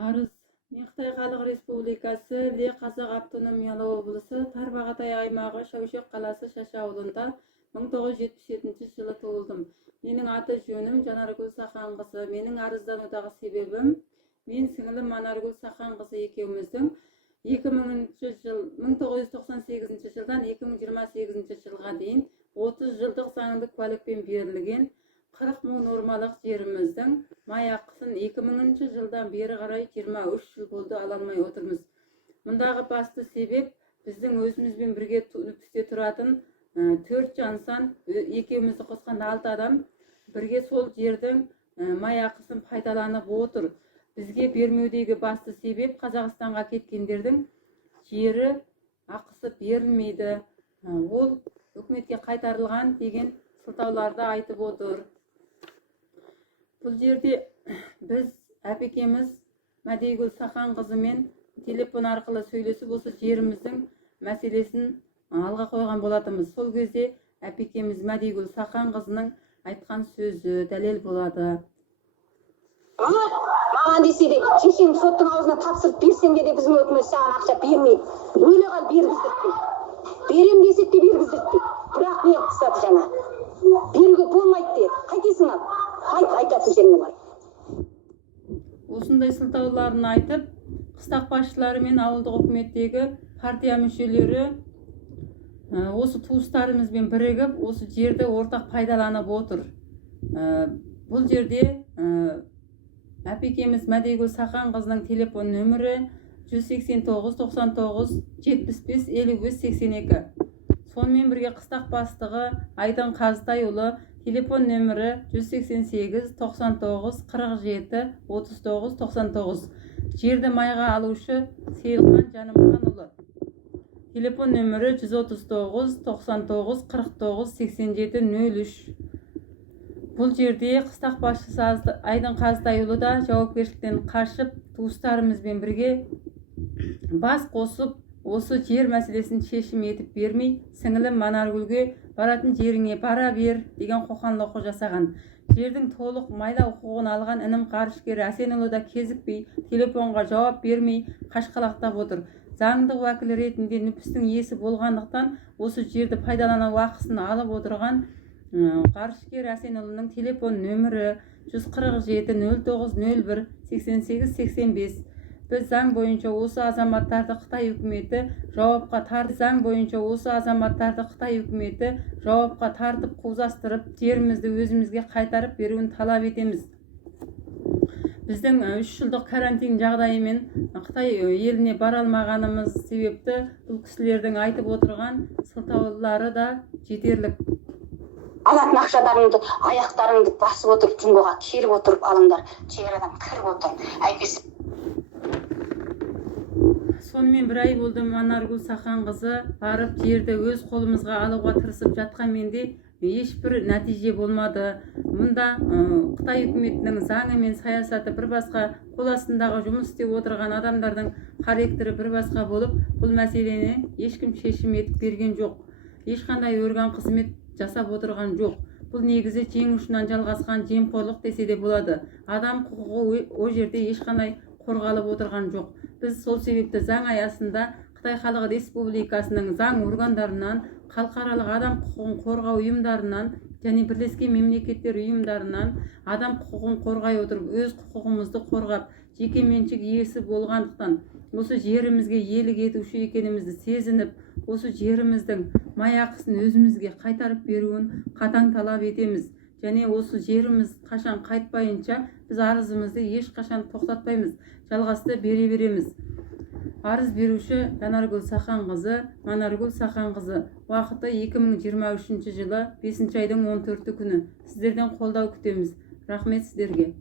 Арыз. Мен Қытай Халық Республикасы Іле Қазақ автономиялы облысы Тарбағатай аймағы Шәушек қаласы Шаша ауылында 1977 жылы туылдым. Менің аты жөнім Жанаргүл Сақанқызы. Менің арызданудағы себебім, мен сіңілім Манаргүл Сақанқызы екеуміздің 1998 жылдан 2028 жылға дейін 30 жылдық заңды куәлікпен берілген 40 мың нормалық жеріміздің май ақысын 2000 жылдан бері қарай 23 жыл болды ала алмай отырмыз. Мұндағы басты себеп біздің өзімізбен бірге нүпісте тұратын 4 жансан, екеумізді қосқан 6 адам бірге сол жердің май ақысын пайдаланып отыр. Бізге бермеудегі басты себеп Қазақстанға кеткендердің жері ақысы берілмейді. Ол үкіметке қайтарылған деген сылтауларды айтып отыр. Бұл жерде біз әпекеміз Мәдигүл Сақанқызымен телефон арқылы сөйлесіп осы жеріміздің мәселесін алға қойған болатынбыз. Сол кезде әпекеміз Мәдигүл Сақанқызының айтқан сөзі дәлел болады. Маған десе де, шешең соттың аузына тапсырып берсем де біздің өкімет саған ақша бермейді. Өле қал бергіздіртпей. Берем десек те бергіздіртпей. Бірақ не қысады жаңа. Беруге болмайды деді. Қайтесің ал? Айтатын жеріңе бар. Осындай сылтауларын айтып, қыстақ басшылары мен ауылдық үкіметтегі партия мүшелері осы туыстарымызбен бірігіп, осы жерді ортақ пайдаланып отыр. Бұл жерде әпекеміз Мәдигүл Сақанқызының телефон нөмірі 189 99 75 55 82. Сонымен бірге қыстақ бастығы Айдын Қазтайұлы телефон нөмірі 188 99 47 39 99. Жерді майға алушы Сейілхан Жанымханұлы телефон нөмірі 139 99 49 87 03. Бұл жерде қыстақ басшысы Айдын Қазтайұлы да жауапкершіліктен қашып, туыстарымызбен бірге бас қосып, осы жер мәселесін шешім етіп бермей, сіңілім Манаргүлге баратын жеріңе бара бер деген қоқан-лоққы жасаған. Жердің толық майлау құқығын алған інім ғарышкер Әсенұлы да кезікпей, телефонға жауап бермей қашқалақтап отыр. Заңды уәкіл ретінде нүпістің иесі болғандықтан, осы жерді пайдалану ақысын алып отырған ғарышкер Әсенұлының телефон нөмірі 147 09 01 88 85. Біз заң бойынша осы азаматтарды Қытай үкіметі жауапқа тартып қузастырып, жерімізді өзімізге қайтарып беруін талап етеміз. Біздің 3 жылдық карантин жағдайымен Қытай еліне бара алмағанымыз себепті бұл кісілердің айтып отырған сылтаулары да жетерлік. Алатын ақшадарыңды, аяқтарыңды басып отырып, жүңгіға керіп отырып алыңдар. Жер адам кіріп отыр. Әйтпесе Сонымен бір ай болды Манаргүл Сақанқызы барып жерді өз қолымызға алуға тырысып жатқанменде ешбір нәтиже болмады. Мұнда Қытай үкіметінің заңы мен саясаты бір басқа, қол астындағы жұмыс істеп отырған адамдардың характері бір басқа болып, бұл мәселені ешкім шешім етіп берген жоқ. Ешқандай орган қызмет жасап отырған жоқ. Бұл негізі жең ұшынан жалғасқан жемқорлық десе де болады. Адам құқығы о жерде ешқандай қорғалып отырған жоқ. Біз сол себепті заң аясында Қытай Халық Республикасының заң органдарынан, халықаралық адам құқығын қорғау ұйымдарынан және бірлескен мемлекеттер ұйымдарынан адам құқығын қорғай отырып, өз құқығымызды қорғап, жеке меншік иесі болғандықтан, осы жерімізге иелік етуші екенімізді сезініп, осы жеріміздің май ақысын өзімізге қайтарып беруін қатаң талап етеміз. Және осы жеріміз қашан қайтпайынша біз арызымызды ешқашан тоқтатпаймыз, жалғасты бере береміз. Арыз беруші Жанаргүл Сақанқызы, Манаргүл Сақанқызы. Уақыты 2023 жылы 5 айдың 14 күні. Сіздерден қолдау күтеміз. Рахмет сіздерге.